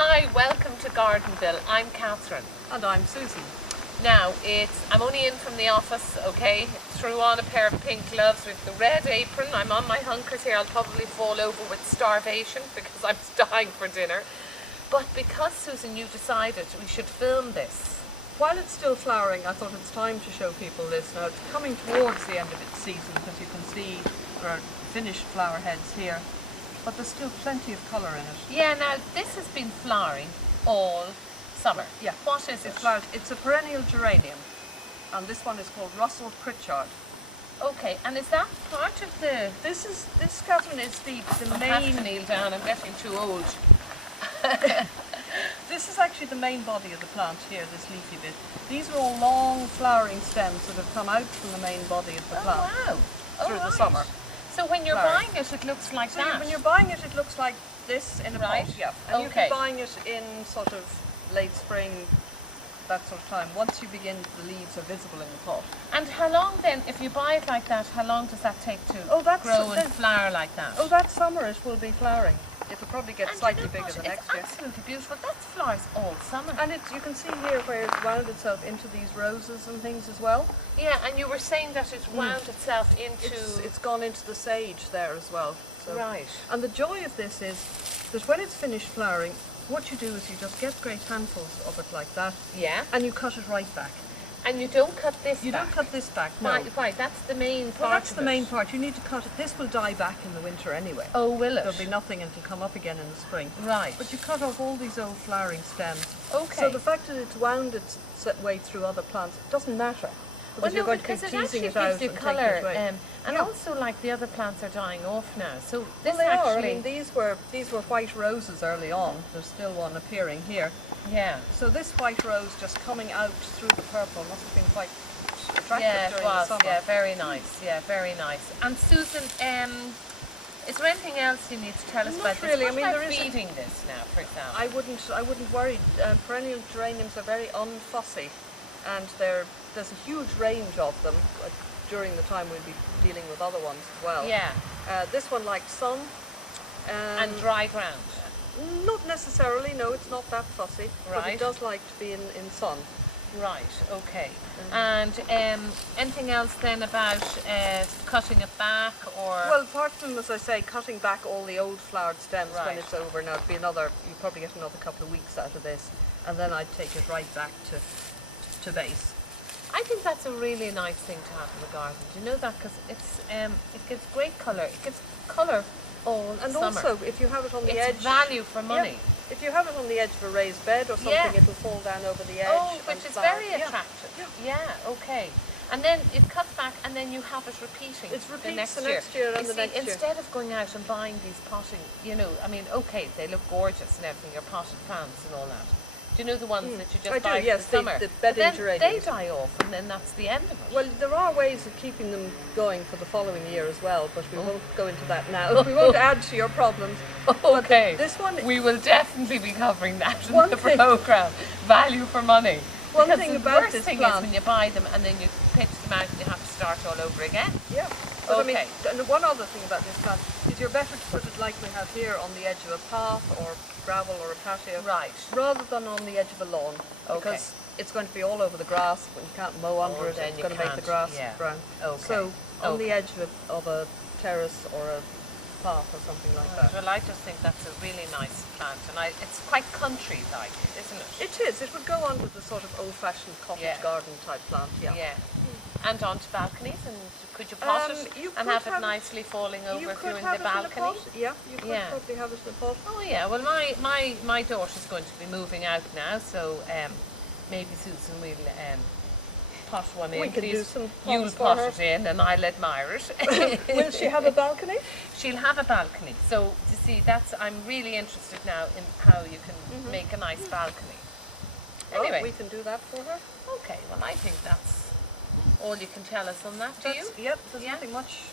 Hi, welcome to Gardenville. I'm Catherine. And I'm Susie. Now, I'm only in from the office, okay? Threw on a pair of pink gloves with the red apron. I'm on my hunkers here. I'll probably fall over with starvation because I'm dying for dinner. But because, Susan, you decided we should film this. While it's still flowering, I thought it's time to show people this. Now, it's coming towards the end of its season because you can see there are finished flower heads here. But there's still plenty of colour in it. Yeah, now this has been flowering all summer. Yeah. What is it? It's a perennial geranium. And this one is called Russell Prichard. Okay, and is that part of the... This, Catherine, is the main... I have to kneel down, I'm getting too old. This is actually the main body of the plant here, this leafy bit. These are all long flowering stems that have come out from the main body of the plant through the summer. So when you're buying it, it looks like that? When you're buying it, it looks like this in a pot. Yeah. And you can be buying it in sort of late spring, that sort of time, once you begin, the leaves are visible in the pot. And how long then, if you buy it like that, how long does that take to grow and flower like that? Oh, that summer it will be flowering. It'll probably get slightly bigger the next year. It's absolutely beautiful. That's flowers all summer. And you can see here where it's wound itself into these roses and things as well. Yeah, and you were saying that it wound itself into... It's gone into the sage there as well. So. Right. And the joy of this is that when it's finished flowering, what you do is you just get great handfuls of it like that. Yeah. And you cut it right back. And you don't cut this back? You don't cut this back, no. Why? That's the main part. Well, that's the main part. You need to cut it. This will die back in the winter anyway. Oh, will it? There'll be nothing and it'll come up again in the spring. Right. But you cut off all these old flowering stems. Okay. So the fact that it's wound its way through other plants doesn't matter. Because you're going to keep teasing it out and taking it away. And also, like, the other plants are dying off now. So this they actually... are. I mean, these were white roses early on. There's still one appearing here. Yeah. So this white rose just coming out through the purple must have been quite attractive during the summer. Yeah, very nice. Yeah, very nice. And Susan, is there anything else you need to tell us about really. this? What about there is feeding this now, for example? I wouldn't worry. Perennial geraniums are very unfussy, and there's a huge range of them. During the time we'll be dealing with other ones as well. Yeah. This one likes sun. And dry ground? Not necessarily, no, it's not that fussy. Right. But it does like to be in sun. Right, okay. And anything else then about cutting it back, or...? Well, apart from, as I say, cutting back all the old flowered stems when it's over. Now, it'd be you probably get another couple of weeks out of this, and then I'd take it right back to base. I think that's a really nice thing to have in the garden. Do you know that? Because it gives great colour. It gives colour all and summer. Also, if you have it on the edge... It's value for money. Yeah. If you have it on the edge of a raised bed or something, it'll fall down over the edge. Oh, which is very attractive. Yeah, okay. And then it cuts back, and then you have it repeating. It repeats the next year and the next year. Instead of going out and buying these potting, I mean, okay, they look gorgeous and everything, your potted plants and all that. Do you know the ones that you just buy for the summer? The bedding geraniums. They die off, and then that's the end of it. Well, there are ways of keeping them going for the following year as well, but we won't go into that now. We won't add to your problems. Okay. This one... We will definitely be covering that in the programme. Value for money. One thing about this plant... The worst thing is when you buy them and then you pitch them out and you have to start all over again. Yeah. But I mean, and one other thing about this plant is you're better to put it like we have here on the edge of a path or gravel or a patio. Right. Rather than on the edge of a lawn. Because it's going to be all over the grass. When you can't mow under it, it's going to make the grass brown. Okay. So on the edge of a terrace or a path or something like that. Well, I just think that's a really nice plant, and it's quite country-like, isn't it? It is. It would go on with the sort of old-fashioned cottage garden type plant. Yeah. And onto balconies, and could you pot it and have it nicely falling over if you're in the balcony? Yeah, you could probably have it in a pot. Oh yeah. Well, my daughter's going to be moving out now, so maybe Susan will pot one in. We can do some pots You'll pot it in and I'll admire it. Will she have a balcony? She'll have a balcony. So, you see, I'm really interested now in how you can make a nice balcony. Anyway. We can do that for her. Okay, well I think that's all you can tell us on that, do you? Yep, there's nothing much